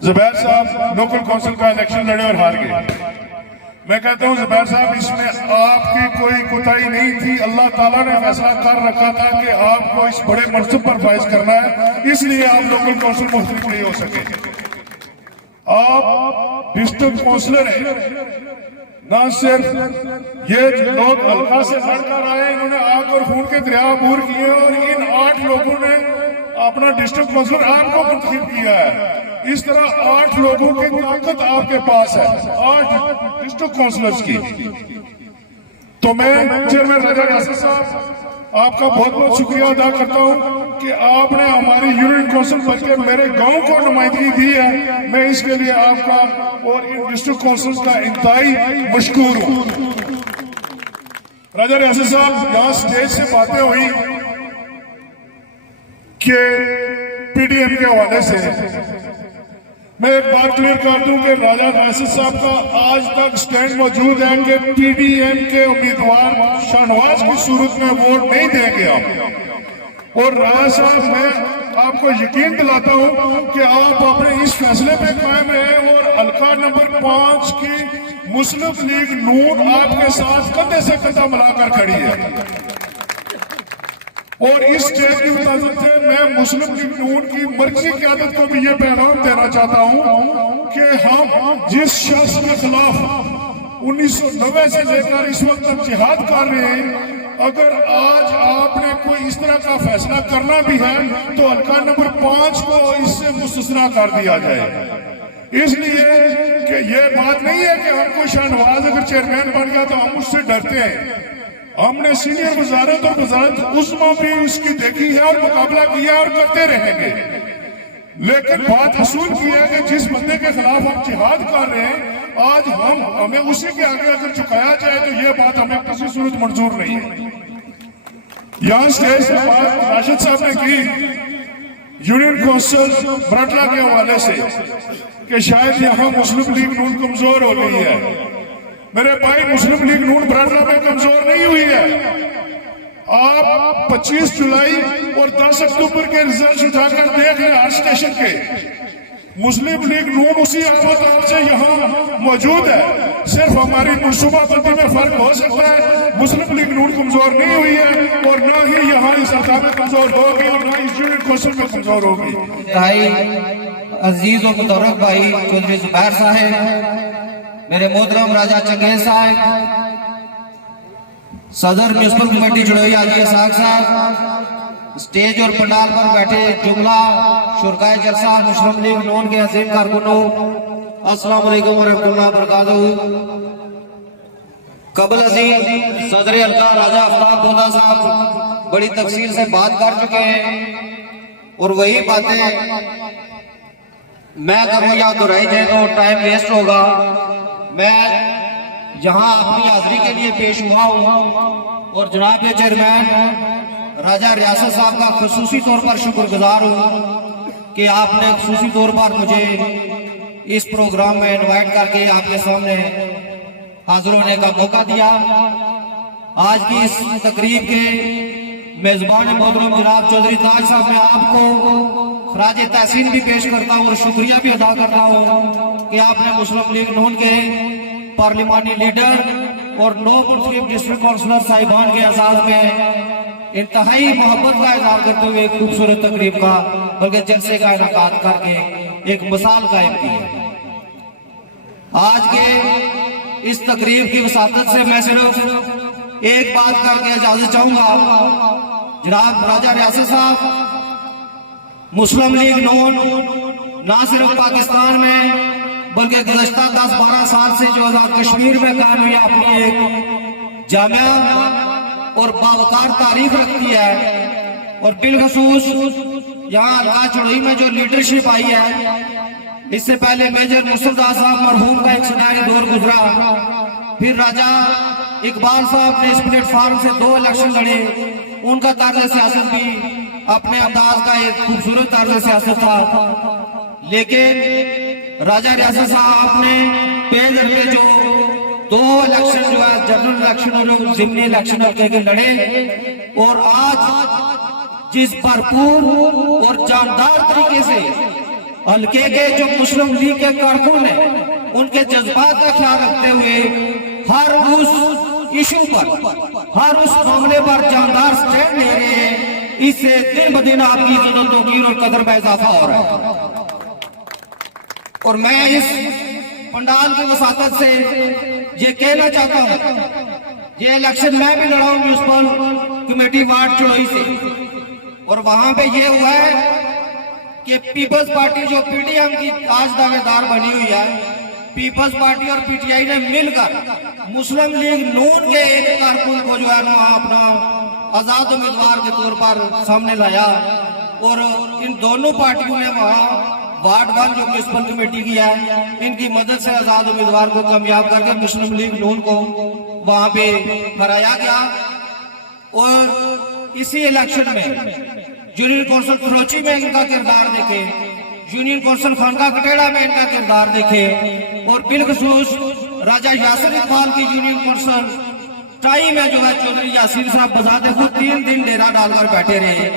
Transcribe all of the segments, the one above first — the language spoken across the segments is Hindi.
जुबैर साहब लोकल काउंसिल का इलेक्शन लड़े और हार गए। मैं कहता हूं जुबैर साहब, इसमें आपकी कोई कोताही नहीं थी। अल्लाह ताला ने फैसला कर रखा था कि आपको इस बड़े मनसब पर फाइज करना है, इसलिए आप लोकल काउंसिल मुख्तलिफ नहीं हो सके। आप डिस्ट्रिक्ट काउंसिलर हैं, ना सिर्फ ये लोग हल्का से लड़कर आए, इन्होंने आग और खून के दरिया अबूर किए और इन 8 लोगों ने अपना डिस्ट्रिक्ट काउंसिलर आपको मुंतखब किया है। इस तरह 8 लोगों की ताकत आपके पास है, 8 डिस्ट्रिक्ट काउंसिलर्स की। तो मैं चेयरमैन राजा यासिर साहब आपका बहुत बहुत शुक्रिया अदा करता हूं कि आपने हमारी यूनियन काउंसिल बल्कि मेरे गांव को नुमाइंदगी दी है। मैं इसके लिए आपका और इन डिस्ट्रिक्ट काउंसिल का इंतहाई मशकूर हूं। राजा यासिर साहब, यहां स्टेज से बातें हुई कि पीडीएम के हवाले से मैं एक बात क्लियर कर दूं कि राजा यासिर साहब का आज तक स्टैंड मौजूद है कि पीडीएम के उम्मीदवार शाहनवाज की सूरत में वोट नहीं देंगे आप। और राजा साहब, मैं आपको यकीन दिलाता हूं कि आप अपने इस फैसले पे कायम रहे और हल्का नंबर 5 की मुस्लिम लीग नून आपके साथ कंधे से कंधा मिलाकर खड़ी है। और इस स्टेज की इजाजत से मैं मुस्लिम लीग नून की मर्कजी क़यादत को भी ये पैगाम देना चाहता हूं कि हम जिस शख्स के खिलाफ 1990 से लेकर इस वक्त तक जिहाद कर रहे हैं, अगर आज आपने कोई इस तरह का फैसला करना भी है तो हल्का नंबर 5 को इससे मुस्तस्ना कर दिया जाए। इसलिए कि ये बात नहीं है कि हम कोई शाहनवाज अगर चेयरमैन बन गया तो हम उससे डरते हैं। हमने सीनियर वजारत और वजारत उस्मा भी उसकी देखी है और मुकाबला किया और करते रहेंगे। लेकिन बात असूल की है कि जिस बंदे के खिलाफ हम जिहाद कर रहे हैं, आज हमें उसी के आगे अगर झुकाया जाए तो ये बात हमें किसी सूरत मंजूर नहीं है। यहां स्टेज से बात राशिद साहब ने की यूनियन काउंसिल बरटला के हवाले से कि शायद यहां मुस्लिम लीग नून कमजोर हो गई है। मेरे भाई, मुस्लिम लीग नून बरटला में कमजोर नहीं हुई है। आप 25 जुलाई और 10 अक्टूबर के रिजल्ट उठाकर देख लें हर स्टेशन के। मुस्लिम लीग नून उसी अहमद से यहाँ मौजूद है, सिर्फ हमारी मनसूबाबंदी में फर्क हो सकता है। मुस्लिम लीग नून कमजोर नहीं हुई है और ना ही यहाँ इस सरकार में कमजोर होगी और ना इस यूनियन काउंसिल में कमजोर होगी। भाई अजीज और मुतरफ भाई चौधरी जुबैर साहब, मेरे मोहतरम राजा चंगेज साहब, सदर म्यूनिसिपल कमेटी जुड़ोई आलिया साहब, स्टेज और पंडाल पर बैठे जुमला शुरकाए जलसा मुस्लिम लीग नून के अजीम कारकुनों, अस्सलाम वालेकुम व रहमतुल्लाहि व बरकातहू। कबल अजीम सदर हल्का राजा आफ्ताब बोदा साहब बड़ी तफसील से बात कर चुके हैं और वही बातें मैं करूँ या दोहराई जाए तो टाइम वेस्ट होगा। मैं यहाँ अपनी हाजिरी के लिए पेश हुआ हूँ और जनाब चेयरमैन राजा रियासत साहब का खुसूसी तौर पर शुक्रगुजार हूँ कि आपने खुसूसी तौर पर मुझे इस प्रोग्राम में इनवाइट करके आपके सामने हाजिर होने का मौका दिया। आज की इस तकरीब के मेजबान मोहतरम जनाब चौधरी ताज साहब, मैं आपको खराज तहसीन भी पेश करता हूँ और शुक्रिया भी अदा करता हूँ कि आपने मुस्लिम लीग नून के पार्लिमानी लीडर और 9 मुंतखब डिस्ट्रिक्ट काउंसिलर साहिबान के एजाज में इंतहाई मोहब्बत का इजहार करते हुए एक खूबसूरत तकरीब का बल्कि जलसे का इनेकाद करके एक मिसाल कायम की है। आज के इस तकरीब की वसातत से मैं सिर्फ एक बात करके इजाजत चाहूंगा। जनाब राजा रियासत साहब, मुस्लिम लीग नून ना सिर्फ पाकिस्तान में बल्कि गुज़श्ता 10-12 साल से जो आजाद कश्मीर में कायम हुई अपनी एक जामिया और बावकार तारीख रखती है और बिलखसूस यहाँ हल्का चढ़ोई में जो लीडरशिप आई है, इससे पहले मेजर मुस्तफा साहब मरहूम का एक सुनहरी दौर गुजरा, फिर राजा इकबाल साहब ने इस प्लेटफॉर्म से 2 इलेक्शन लड़े, उनका तर्ज सियासत भी अपने अंदाज का एक खूबसूरत तर्ज सियासत था। लेकिन राजा रियासत साहब ने पेज के जो 2 इलेक्शन जो है जनरल इलेक्शन और जिमनी इलेक्शन के लड़े और आज जिस भरपूर और जानदार तरीके से हल्के के जो मुस्लिम लीग के कारकुन हैं उनके जज्बात का ख्याल रखते हुए हर उस इशू पर, हर उस मामले पर जानदार स्टैंड ले रहे हैं। इससे दिन ब दिन आपकी इज्जत तौकीर और कदर में इजाफा हो रहा है। और मैं इस पंडाल की वसातत से ये कहना चाहता हूँ, ये इलेक्शन मैं भी लड़ा हूँ म्यूनसिपल कमेटी वार्ड चुड़ोई से, और वहां पे ये हुआ है कि पीपल्स पार्टी जो पीडीएम की आज दावेदार बनी हुई है, पीपल्स पार्टी और पीटीआई ने मिलकर मुस्लिम लीग नून के एक कारकुन को जो है ना अपना आजाद उम्मीदवार के तौर पर सामने लाया, और इन दोनों पार्टियों ने वहां वार्ड 1 जो म्यूनसिपल कमेटी की है, इनकी मदद से आजाद उम्मीदवार को कामयाब करके मुस्लिम लीग नून को वहां पे हराया गया। और इसी इलेक्शन में यूनियन कौंसिल खरोची में इनका किरदार देखे, यूनियन कौंसिल खानका कटेड़ा में इनका किरदार देखे, और बिलखसूस राजा यासिर इकबाल की यूनियन कौंसिल टाई में जो है चौधरी यासीन साहब बजाते खुद 3 दिन डेरा डालकर बैठे रहे।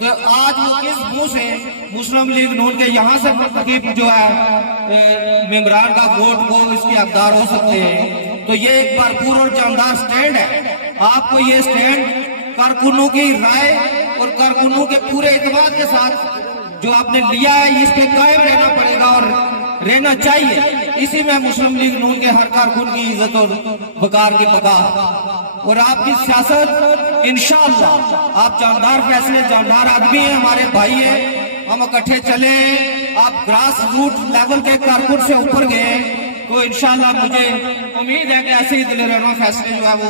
तो आज वो किस मुंह से मुस्लिम लीग नून के यहाँ से मुंतखब जो है मेंबरान का वोट को इसके हकदार हो सकते हैं। तो ये एक भरपूर और जानदार स्टैंड है। आपको ये स्टैंड कारकुनों की राय और कारकुनों के पूरे इत्मीनान के साथ जो आपने लिया है, इस पे कायम रहना पड़ेगा और रहना चाहिए। इसी में मुस्लिम लीग नून के हर कारकुन की इज्जत और वकार की बका, और आपकी सियासत इंशाअल्लाह आप जानदार फैसले, जानदार आदमी हैं, हमारे भाई हैं, हम इकट्ठे चले। आप ग्रास रूट लेवल के कारकुन से ऊपर गए तो इंशाअल्लाह मुझे उम्मीद है कि ऐसे ही दिलरहमा फैसले जो है वो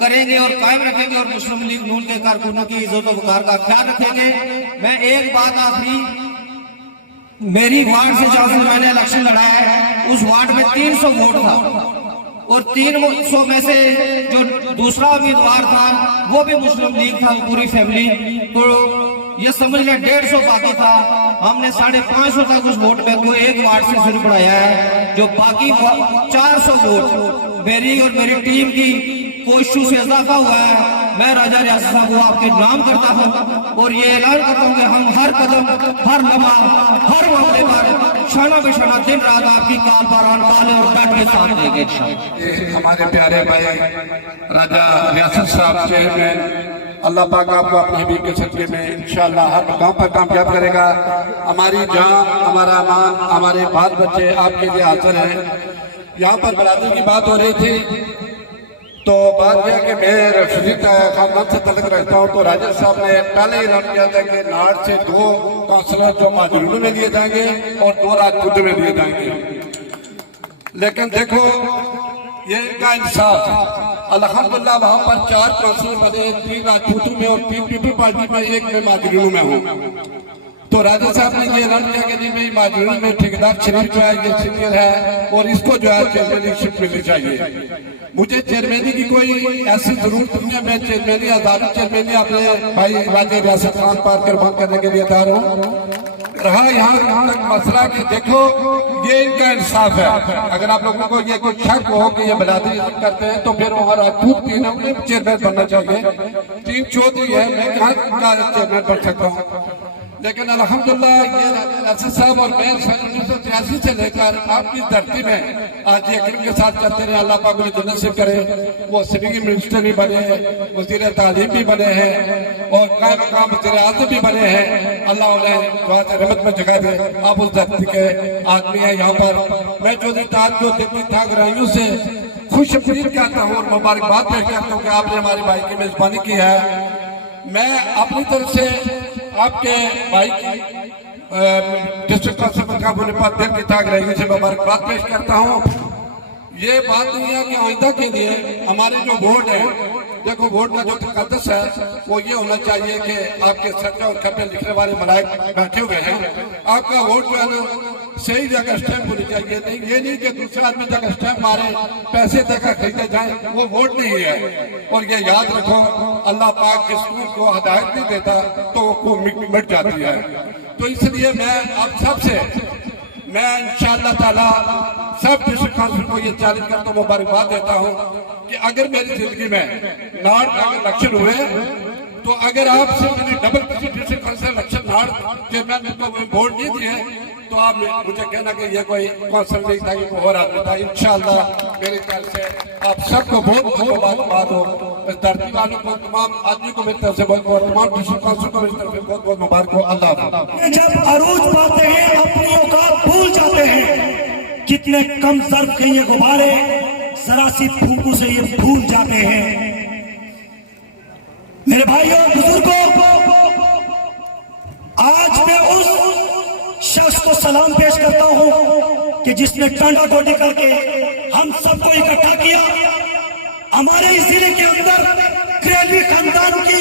करेंगे और कायम रखेंगे और मुस्लिम लीग नून के कारकुनों की इज्जत और वकार का ख्याल रखेंगे। मैं एक बात आखिरी, मेरी वार्ड से जहां से मैंने इलेक्शन लड़ा है उस वार्ड में 300 वोट था, और 300 में से जो दूसरा उम्मीदवार था वो भी मुस्लिम लीग था, पूरी फैमिली। तो ये समझ लें 150 बाकी था। हमने 550 तक उस वोट बैंक को एक वार्ड से शुरू बढ़ाया है। जो बाकी 400 वोट मेरी और मेरी टीम की कोशिशों से इजाफा हुआ है। मैं राजा रियासत साहब को आपके नाम करता हूँ और ये ऐलान करता हूँ कि हम हर कदम, हर लम्हा, हर मामले पर शाना बेशाना दिन रात आपकी काल पारान पाले और डट के साथ देंगे। हमारे प्यारे भाई राजा रियासत साहब चेयरमैन, अल्लाह पाक आपको अपने हबीब के सदके में इंशाअल्लाह हर मकाम पर कामयाब करेगा। हमारी जान, हमारा मान, हमारे बाल बच्चे आपके लिए हाजिर हैं। यहाँ पर बरादरी की बात हो रही थी, तो बात यह कि मैं रफीक खानदान से तलक रखता हूँ। तो राजा साहब ने पहले ही रन किया था कि नाड़ से 2 काउंसलर जो माजरून में दिए जाएंगे और 2 राजपूत में दिए जाएंगे। लेकिन देखो ये इनका इंसाफ, अल्हम्दुलिल्लाह वहाँ पर 4 काउंसलर बने, 3 राजपूतों में और 3 पीपल पार्टी में, 1 में माजरून में हूँ। तो राजा साहब ने ये रन किया कि नहीं भाई माजरून में ठेकेदार शरीफ जो है ये सीनियर है और इसको जो है चेयरमैनशिप मिलनी चाहिए। मुझे चेयरमैनी की कोई ऐसी जरूरत नहीं है। मैं चेयरमैनी आजाद चेयरमैनी अपने भाई राजा रियासत खान पर कुर्बान करने के लिए तैयार हूँ। रहा यहाँ तक मसला कि देखो ये इनका इंसाफ है। अगर आप लोगों को ये कोई शक हो कि ये बरादरी करते हैं तो फिर वहाँ राजपूत की उन्हें चेयरमैन बनना चाहिए। 3 चौधरी है, मैं कहाँ चेयरमैन बन सकता हूँ। लेकिन अल्हम्दुलिल्लाह ये रियासत साहब और मैं 1983 से लेकर आपकी धरती में आज ये इल्म के साथ करते रहे। अल्लाह पाक उन्हें जन्नत से करे। वो सिविल मिनिस्टर भी बने हैं, वज़ीर तालीम भी बने हैं और कायम मकाम वज़ीर आज़म भी बने हैं। अल्लाह उन्हें दुआत रहमत में जगह दे। आप उस धरती के आदमी हैं। यहाँ पर मैं चौधरी ताज को दिल्ली ठाकराइयों से खुश अमदीद कहता हूँ और मुबारकबाद पेश करता हूँ कि आपने हमारे भाई की मेजबानी की है। मैं अपनी तरफ से आपके भाई की डिस्ट्रिक्ट काउंसिल का मुनिफात दिल की ठाकराइयों से मुबारकबाद पेश करता हूँ। ये बात नहीं है कि आइंदा के लिए हमारे जो वोट है, देखो वोट का जो तकद्दुस है वो ये होना चाहिए कि आपके सच्चा और खपे लिखने वाले मलाइक बैठे हुए हैं। आपका वोट जो है ना सही जगह स्टैंप होनी चाहिए। नहीं ये नहीं कि दूसरे आदमी जगह स्टैंप मारे, पैसे देकर खरीदे जाए, वो वोट नहीं है। और ये याद रखो, अल्लाह पाक जिसको को हदायत नहीं देता तो वो मिट जाती है। तो इसलिए मैं आप सबसे मैं इंशाअल्लाह ताला सब डिस्ट्रिक्ट काउंसिल को ये चैलेंज करता हूँ, मुबारकबाद देता हूँ कि अगर मेरी जिंदगी में नाड़ इलेक्शन हुए तो अगर आप सिर्फ डबल डिस्ट्रिक्ट काउंसिल इलेक्शन नाड़ चेयरमैन को वोट नहीं दिए तो आप मुझे कहना कि ये कोई कौशल नहीं था, ये कोई और आदमी था। इंशाअल्लाह मेरे ख्याल से आप सबको बहुत बहुत मुबारकबाद हो, इस धरती वालों को, तमाम आदमी को मेरी तरफ से बहुत बहुत, तमाम डिस्ट्रिक्ट काउंसिल को मेरी तरफ से बहुत बहुत मुबारक हो। अल्लाह हाफ़िज़। जब अरूज पाते हैं अपनी औकात भूल जाते हैं, कितने कम सर्फ के ये गुब्बारे जरा सी फूंकू से ये भूल जाते हैं। मेरे भाइयों बुजुर्गों, आज मैं उस शख्स को सलाम पेश करता हूं कि जिसने टांडा टोटी करके हम सबको इकट्ठा किया। हमारे इस जिले के अंदर क्रेली खानदान की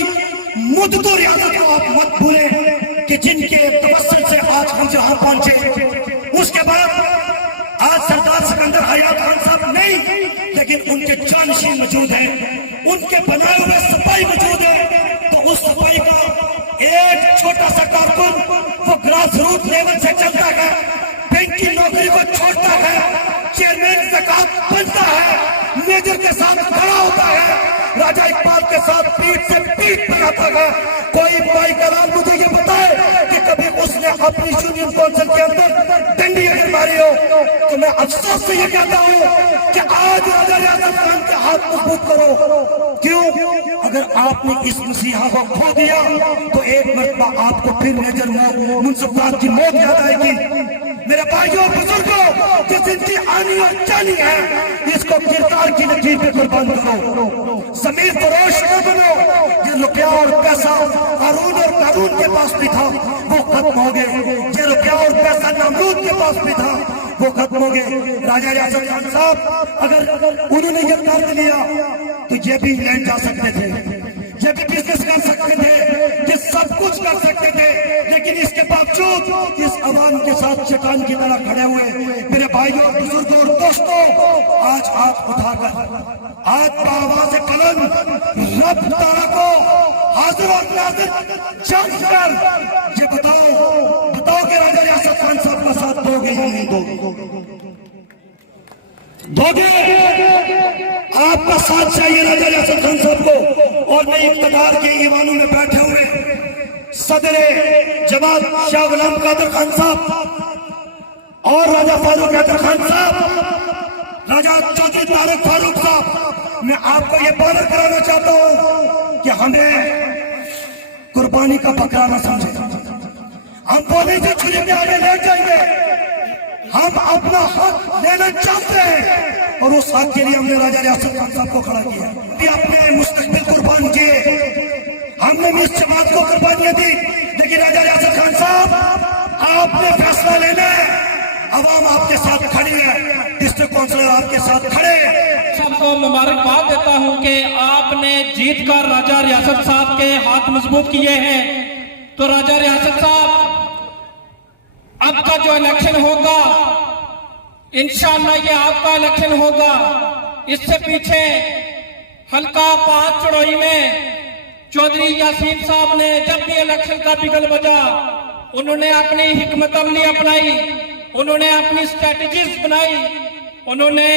मुद्दो रियासत को आप मत भूलें कि जिनके तवस्सुल से आज हम जहां पहुंचे। उसके बाद आज सरदार सिकंदर हयात खान साहब नहीं, लेकिन उनके जानशीन मौजूद है, उनके बनाए हुए सिपाही मौजूद है। तो उस सिपाही का एक छोटा सा कारकुन वो ग्रास रूट लेवल से चलता है, बैंक की नौकरी को छोड़ता है, चेयरमैन ज़कात बनता है, मेजर के साथ खड़ा होता है, राजा इकबाल के साथ पीठ से पीठ बनाता है। कोई भाई कलाम मुझे ये बताए कि कभी उसने अपनी यूनियन काउंसिल के अंदर डंडी अगर मारी हो। तो मैं अफसोस से ये कहता हूँ कि आज राजा रियासत खान के हाथ मजबूत करो। क्यों? अगर आपने इस मसीहा को खो दिया तो एक मरतबा आपको फिर मेजर मुंसफात की मौत याद आएगी। मेरे भाइयों बुजुर्गों, जिस इनकी आनी और जानी है, इसको किरदार की लकीर पे कुर्बान करो। जमीन फरोश न बनो। ये रुपया और पैसा हारून और कारून के पास भी था, वो खत्म हो गए। ये रुपया और पैसा नमरूद के पास भी था, वो खत्म हो गए। राजा रियासत खान साहब अगर उन्होंने ये कर लिया तो ये भी इंग्लैंड जा सकते थे, ये भी बिजनेस कर सकते थे, ये सब कुछ कर सकते थे, लेकिन इसके बावजूद इस अवाम के साथ शैतान की तरह खड़े हुए। मेरे भाइयों बुजुर्गों और दोस्तों, आज हाथ उठाकर आज आवाज़ कलम रब ताला को हाजिर और नाज़िर जानकर ये बताओ कि राजा रियासत खान साहब का साथ दोगे या नहीं दोगे? आपका साथ चाहिए राजा रियासत खान साहब को। और मैं इक़्तिदार के ईवानों में बैठे हुए सदरे जमात शाह गुलाम कादिर खान साहब और राजा फारूक हैदर खान साहब, राजा चौधरी तारिक फारूक साहब, मैं आपको ये बात कराना चाहता हूं कि हमें कुर्बानी का बकरा न समझे। हम बोले से छुरी में आगे ले जाएंगे, हम अपना हक लेना चाहते हैं और उस हक के लिए हमने राजा रियासत खान साहब को खड़ा किया। भी अपने मुस्तकबिल कुर्बान किए, हमने भी इस जमात को कुर्बानियां दी, लेकिन राजा रियासत खान साहब आपने फैसला लेना है। अवाम आपके साथ खड़ी है, डिस्ट्रिक्ट काउंसिलर आपके साथ खड़े हैं। सबको मुबारकबाद देता हूं कि आपने जीत कर राजा रियासत साहब के हाथ मजबूत किए हैं। तो राजा रियासत साहब, अब का जो इलेक्शन होगा इंशाअल्लाह ये आपका इलेक्शन होगा। इससे पीछे हल्का 5 चढ़ोई में चौधरी यासीन साहब ने जब भी इलेक्शन का बिगल बजा, उन्होंने अपनी हिकमत अमली अपनाई, उन्होंने अपनी स्ट्रेटजीज बनाई, उन्होंने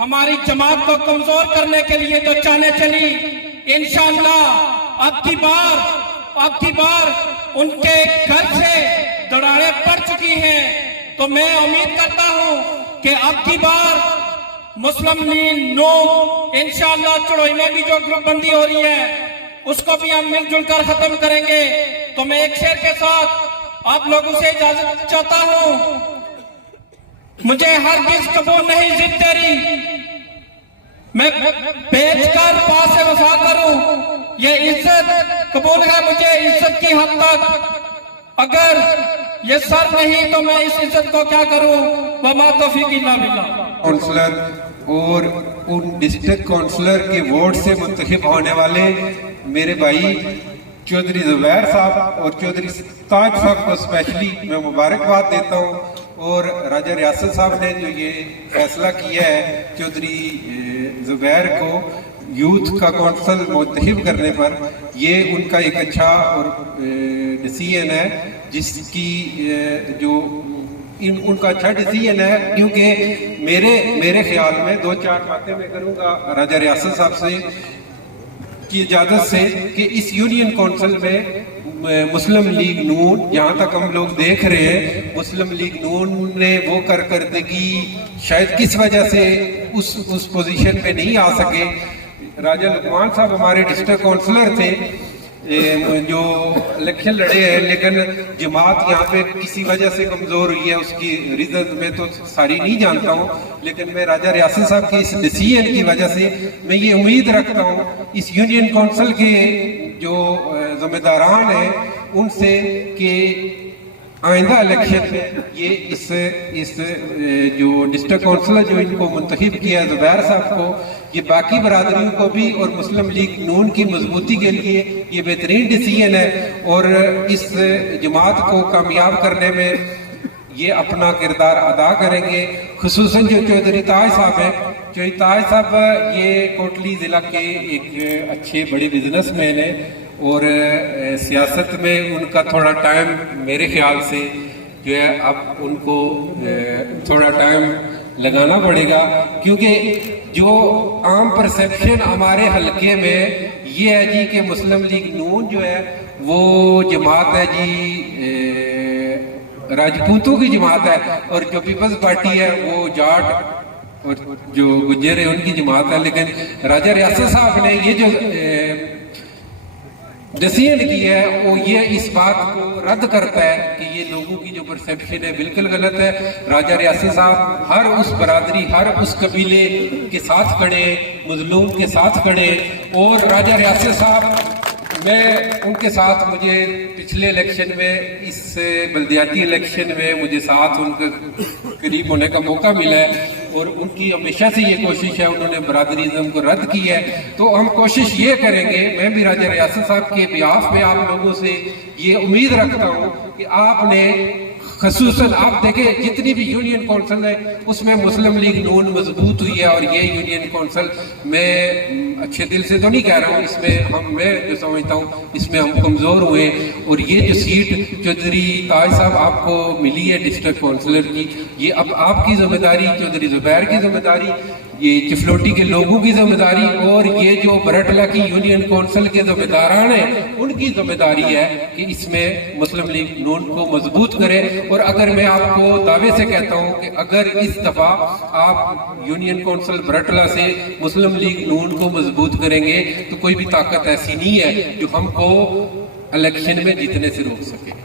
हमारी जमात को कमजोर करने के लिए तो चाले चली। इंशाअल्लाह अब की बार उनके घर से दरारें पड़ चुकी हैं। तो मैं उम्मीद करता हूं कि अब की बार मुस्लिम लीग नून इंशाअल्लाह चढ़ोई में भी जो ग्रुपबंदी हो रही है उसको भी हम मिलजुल कर खत्म करेंगे। तो मैं एक शेर के साथ आप लोगों से इजाजत चाहता हूं। मुझे हरगिज़ कबूल नहीं जिद तेरी, मैं बेचकर पास से वफा करूं। ये इज्जत कबूल है मुझे इज्जत की हद तक, अगर ये सर नहीं तो मैं इस इज्जत को क्या करूं। वमा तौफीक इल्ला बिल्लाह। काउंसलर और उन डिस्ट्रिक्ट काउंसलर के वोट से मुंतखब होने वाले मेरे भाई चौधरी जुबैर साहब और चौधरी ताज साहब को स्पेशली मैं मुबारकबाद देता हूँ। और राजा रियासत साहब ने जो ये फैसला किया है चौधरी जुबैर को यूथ का काउंसिल मुंतखब करने पर, ये उनका एक अच्छा और डिसीजन है, जिसकी जो उनका अच्छा डिसीजन है। क्योंकि मेरे ख्याल में 2-4 बातें मैं करूँगा राजा रियासत साहब से की इजाज़त से कि इस यूनियन काउंसिल में मुस्लिम लीग नून, जहाँ तक हम लोग देख रहे हैं, मुस्लिम लीग नून ने वो कारकर्दगी शायद किस वजह से उस पोजीशन पे नहीं आ सके। राजा लुकमान साहब हमारे डिस्ट्रिक्ट काउंसलर थे जो इलेक्शन लड़े हैं, लेकिन जमात यहाँ पे किसी वजह से कमज़ोर हुई है, उसकी रीज़न मैं तो सारी नहीं जानता हूँ, लेकिन मैं राजा रियासत साहब के इस डिसीजन की वजह से मैं ये उम्मीद रखता हूँ इस यूनियन काउंसिल के जो जिम्मेदारान हैं उनसे कि आइंदा इलेक्शन में ये इस जो डिस्ट्रिक्ट काउंसिलर जो इनको मुंतखब किया है ज़ुबैर साहब को, ये बाकी बरादरियों को भी और मुस्लिम लीग नून की मजबूती के लिए ये बेहतरीन डिसीजन है और इस जमात को कामयाब करने में ये अपना किरदार अदा करेंगे। खुसूसन जो चौधरी ताज साहब हैं, चौधरी ताज साहब ये कोटली ज़िला के एक अच्छे बड़े बिजनेसमैन हैं और सियासत में उनका थोड़ा टाइम मेरे ख्याल से जो है अब उनको थोड़ा टाइम लगाना पड़ेगा, क्योंकि जो आम परसेप्शन हमारे हलके में ये है जी कि मुस्लिम लीग नून जो है वो जमात है जी राजपूतों की जमात है और जो पीपल्स पार्टी है वो जाट और जो गुज्जर है उनकी जमात है। लेकिन राजा रियासत साहब ने ये जो डिसीजन की है वो ये इस बात को रद्द करता है कि ये लोगों की जो परसेप्शन है बिल्कुल गलत है। राजा रियासत साहब हर उस बरादरी, हर उस कबीले के साथ खड़े, मजलूम के साथ खड़े और राजा रियासत साहब मैं उनके साथ, मुझे पिछले इलेक्शन में इस बल्दियाती इलेक्शन में मुझे साथ उनके करीब होने का मौका मिला है और उनकी हमेशा से ये कोशिश है, उन्होंने बरादरीज़म को रद्द की है। तो हम कोशिश ये करेंगे, मैं भी राजा रियासत साहब के बिहाफ में आप लोगों से ये उम्मीद रखता हूँ कि आपने खसूसन आप देखें जितनी भी यूनियन काउंसिल है उसमें मुस्लिम लीग नून मजबूत हुई है और ये यूनियन काउंसिल मैं अच्छे दिल से तो नहीं कह रहा हूँ, इसमें मैं जो समझता हूँ इसमें हम कमज़ोर हुए और ये जो सीट चौधरी ताज साहब आपको मिली है डिस्ट्रिक्ट काउंसिलर की, ये अब आपकी जिम्मेदारी, चौधरी ज़ुबैर की जिम्मेदारी, ये चिफलोटी के लोगों की जिम्मेदारी और ये जो बरटला की यूनियन काउंसिल के जिम्मेदारान हैं उनकी जिम्मेदारी है कि इसमें मुस्लिम लीग नून को मजबूत करें। और अगर मैं आपको दावे से कहता हूं कि अगर इस दफा आप यूनियन काउंसिल बरटला से मुस्लिम लीग नून को मजबूत करेंगे तो कोई भी ताकत ऐसी नहीं है जो हमको इलेक्शन में जीतने से रोक सके।